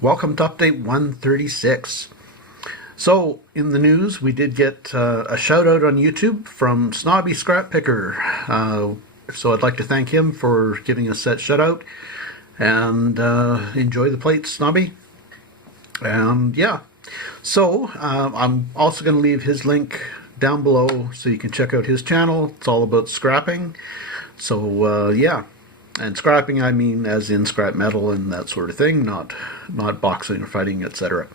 Welcome to update 136. So, in the news, we did get a shout out on YouTube from Snobby Scrap Picker. So, I'd like to thank him for giving us that shout out. And enjoy the plates, Snobby. And yeah, so I'm also going to leave his link down below so you can check out his channel. It's all about scrapping. So, yeah. And scrapping, I mean as in scrap metal and that sort of thing, not boxing or fighting, etc.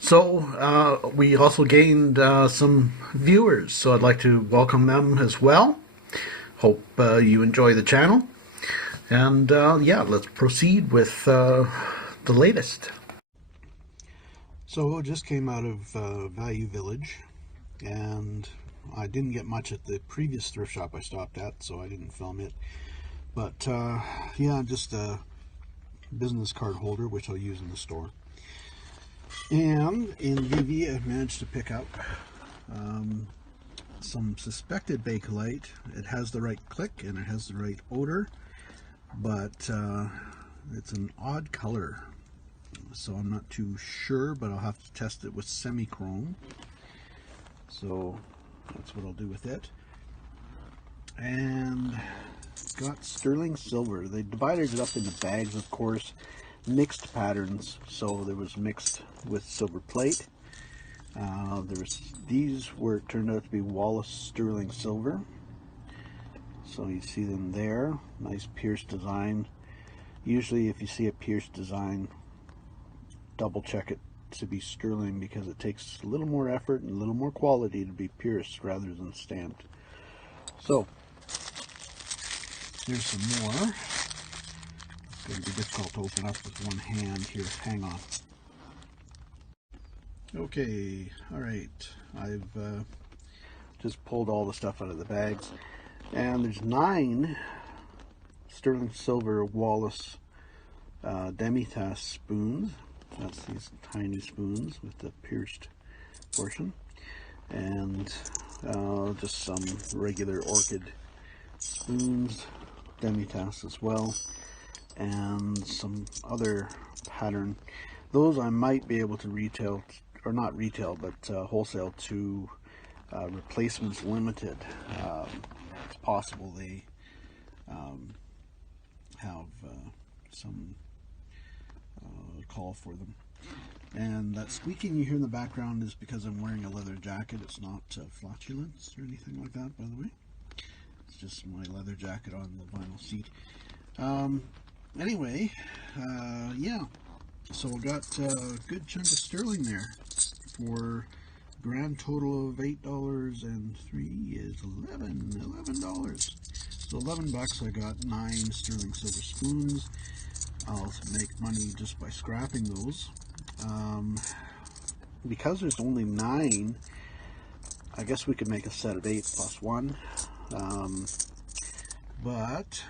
So we also gained some viewers, so I'd like to welcome them as well. Hope you enjoy the channel. And yeah, let's proceed with the latest. So it just came out of Value Village, and I didn't get much at the previous thrift shop I stopped at, so I didn't film it. But yeah, just a business card holder, which I'll use in the store. And in VV, I managed to pick up some suspected Bakelite. It has the right click and it has the right odor, but it's an odd color. So I'm not too sure, but I'll have to test it with semi-chrome. So that's what I'll do with it. And got sterling silver. They divided it up into bags, of course, mixed patterns. So there was mixed with silver plate. These were turned out to be Wallace sterling silver. So you see them there. Nice pierced design. Usually, if you see a pierced design, double check it to be sterling because it takes a little more effort and a little more quality to be pierced rather than stamped. So here's some more. It's going to be difficult to open up with one hand here. Hang on. Okay, alright. I've just pulled all the stuff out of the bags. And there's 9 sterling silver Wallace demi-tasse spoons. That's these tiny spoons with the pierced portion. And just some regular orchid spoons, demi-tasse as well, and some other pattern. Those I might be able to retail, or not retail, but wholesale to Replacements Limited. It's possible they have some call for them. And that squeaking you hear in the background is because I'm wearing a leather jacket. It's not flatulence or anything like that, by the way. It's just my leather jacket on the vinyl seat. Anyway, yeah. So I got a good chunk of sterling there for a grand total of $8 and 3 is $11. So $11 I got 9 sterling silver spoons. I'll make money just by scrapping those. Because there's only 9, I guess we could make a set of 8 plus 1. But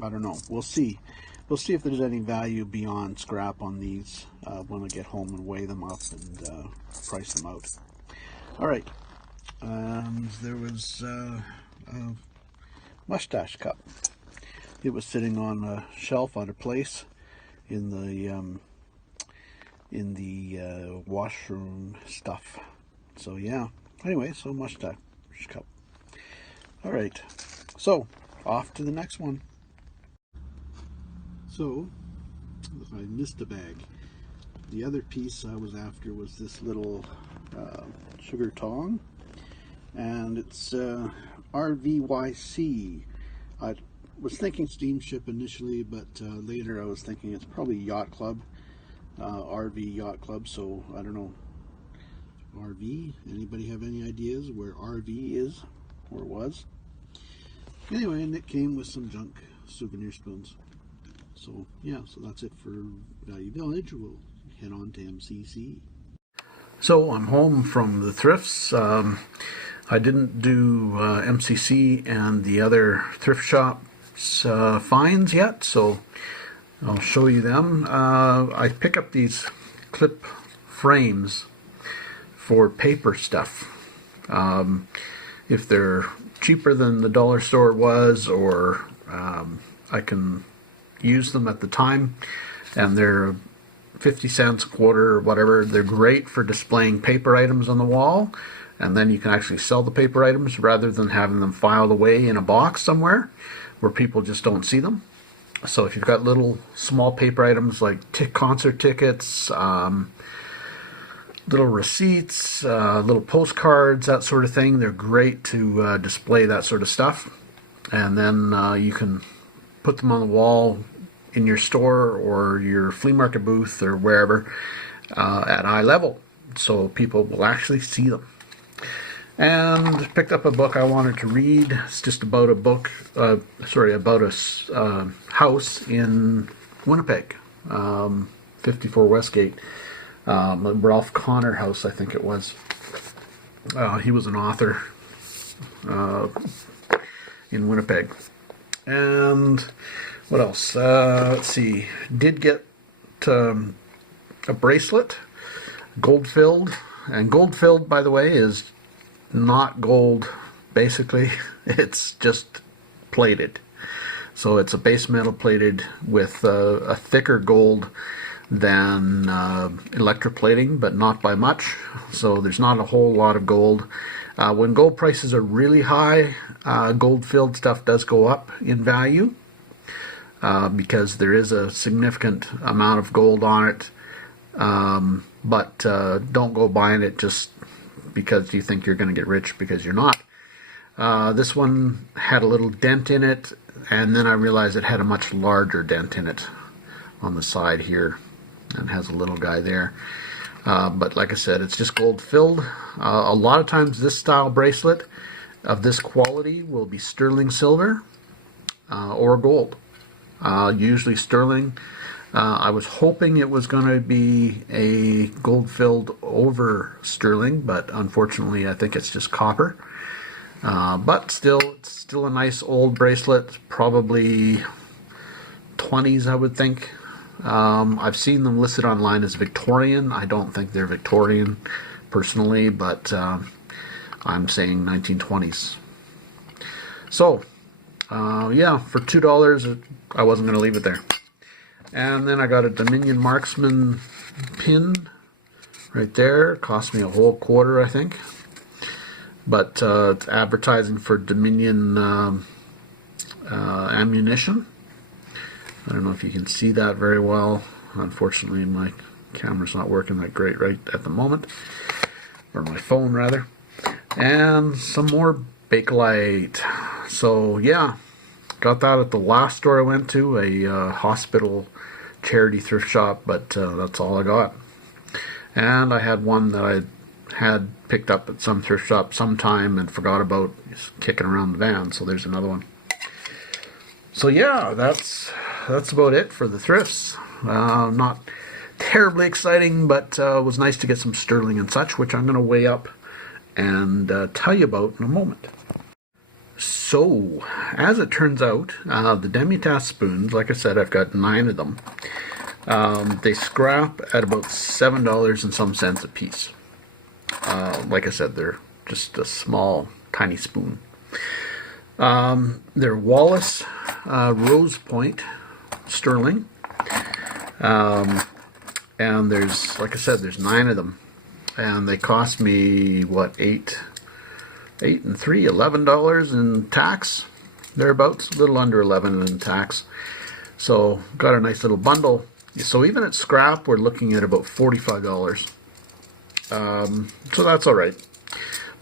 I don't know. We'll see. We'll see if there's any value beyond scrap on these when I get home and weigh them up and price them out. All right. There was a mustache cup. It was sitting on a shelf on a place in the washroom stuff. So yeah. Anyway, so mustache cup. All right. So off to the next one. So I missed a bag. The other piece I was after was this little sugar tong, and it's RVYC. I was thinking steamship initially, but later I was thinking it's probably yacht club, RV yacht club. So I don't know. RV. Anybody have any ideas where RV is or was? Anyway, and it came with some junk souvenir spoons. So yeah, so that's it for Value Village. We'll head on to MCC. So I'm home from the thrifts. I didn't do MCC and the other thrift shops finds yet, so I'll show you them. I pick up these clip frames for paper stuff. If they're cheaper than the dollar store was, or I can use them at the time. and they're 50 cents a quarter or whatever. They're great for displaying paper items on the wall, and then you can actually sell the paper items rather than having them filed away in a box somewhere where people just don't see them. So if you've got little small paper items like concert tickets, little receipts, little postcards, that sort of thing, they're great to display that sort of stuff. And then you can put them on the wall in your store or your flea market booth or wherever at eye level, so people will actually see them. And picked up a book I wanted to read. It's just about a book, about a house in Winnipeg, 54 Westgate. Ralph Connor House, I think it was. He was an author in Winnipeg. And what else? Let's see. Did get a bracelet, gold filled. And gold filled, by the way, is not gold, basically. It's just plated. So it's a base metal plated with a thicker gold than electroplating, but not by much. So there's not a whole lot of gold. When gold prices are really high, gold filled stuff does go up in value because there is a significant amount of gold on it. But don't go buying it just because you think you're going to get rich, because you're not. This one had a little dent in it, and then I realized it had a much larger dent in it on the side here, and has a little guy there. But like I said, it's just gold filled. A lot of times this style bracelet of this quality will be sterling silver or gold. Usually sterling. I was hoping it was going to be a gold filled over sterling, but unfortunately I think it's just copper. But still, it's still a nice old bracelet, probably 20s I would think. I've seen them listed online as Victorian. I don't think they're Victorian personally, but I'm saying 1920s. So yeah, for $2 I wasn't going to leave it there. And then I got a Dominion Marksman pin right there. It cost me a whole quarter, I think. But it's advertising for Dominion ammunition. I don't know if you can see that very well. Unfortunately, my camera's not working that great right at the moment. Or my phone, rather. And some more Bakelite. So, yeah. Got that at the last store I went to, a hospital charity thrift shop, but that's all I got. And I had one that I had picked up at some thrift shop sometime and forgot about, just kicking around the van, so there's another one. So yeah, that's about it for the thrifts. Not terribly exciting, but it was nice to get some sterling and such, which I'm going to weigh up and tell you about in a moment. So, as it turns out, the demi-tasse spoons, like I said, I've got 9 of them. They scrap at about $7 and some cents a piece. Like I said, they're just a small, tiny spoon. They're Wallace Rose Point sterling. And there's, like I said, there's 9 of them. And they cost me, what, $8 and $3, $11 in tax, thereabouts, a little under 11 in tax. So got a nice little bundle. So even at scrap, we're looking at about $45. So that's all right.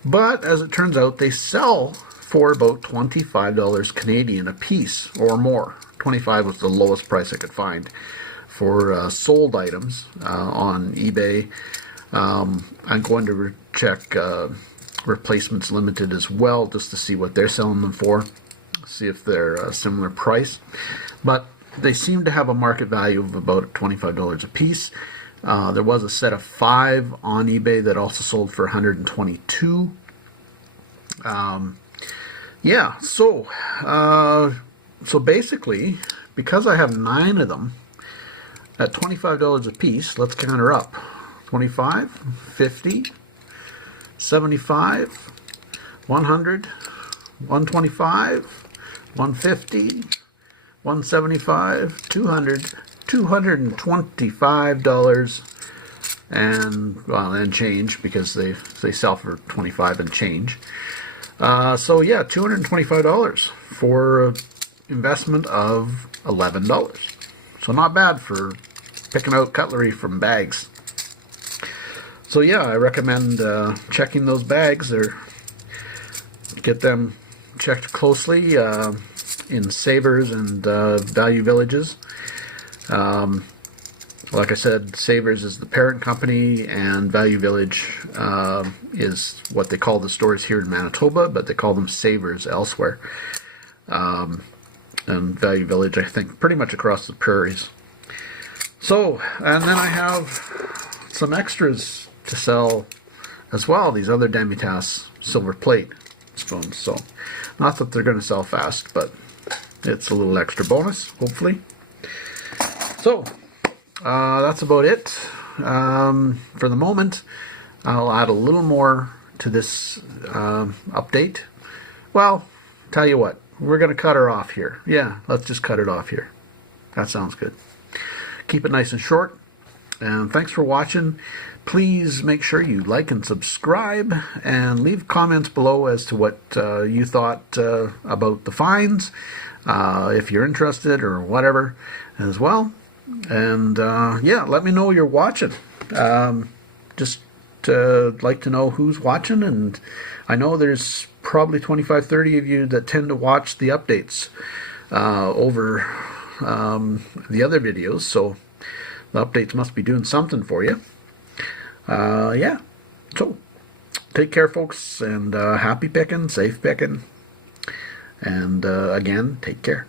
But as it turns out, they sell for about $25 Canadian a piece or more. 25 was the lowest price I could find for sold items on eBay. I'm going to check Replacements Limited as well, just to see what they're selling them for, see if they're a similar price. But they seem to have a market value of about $25 a piece. There was a set of 5 on eBay that also sold for $122. Yeah, so basically, because I have 9 of them at $25 a piece, let's count her up. 25, 50, 75, 100, 125, 150, 175, 200, $225 and change, because they sell for 25 and change. So yeah, $225 for an investment of $11. So not bad for picking out cutlery from bags. So yeah, I recommend checking those bags. Get them checked closely in Savers and Value Villages. Like I said, Savers is the parent company, and Value Village is what they call the stores here in Manitoba, but they call them Savers elsewhere. And Value Village, I think, pretty much across the prairies. So, and then I have some extras to sell as well, these other Demi-Tasse silver plate spoons. So, not that they're going to sell fast, but it's a little extra bonus, hopefully. So, that's about it for the moment. I'll add a little more to this update. Well, tell you what, we're going to cut her off here. Yeah, let's just cut it off here. That sounds good. Keep it nice and short. And thanks for watching. Please make sure you like and subscribe, and leave comments below as to what you thought about the finds, if you're interested or whatever as well. And yeah, let me know you're watching. Just like to know who's watching, and I know there's probably 25-30 of you that tend to watch the updates over the other videos, so the updates must be doing something for you. Yeah, so take care, folks, and happy picking, safe picking, and again, take care.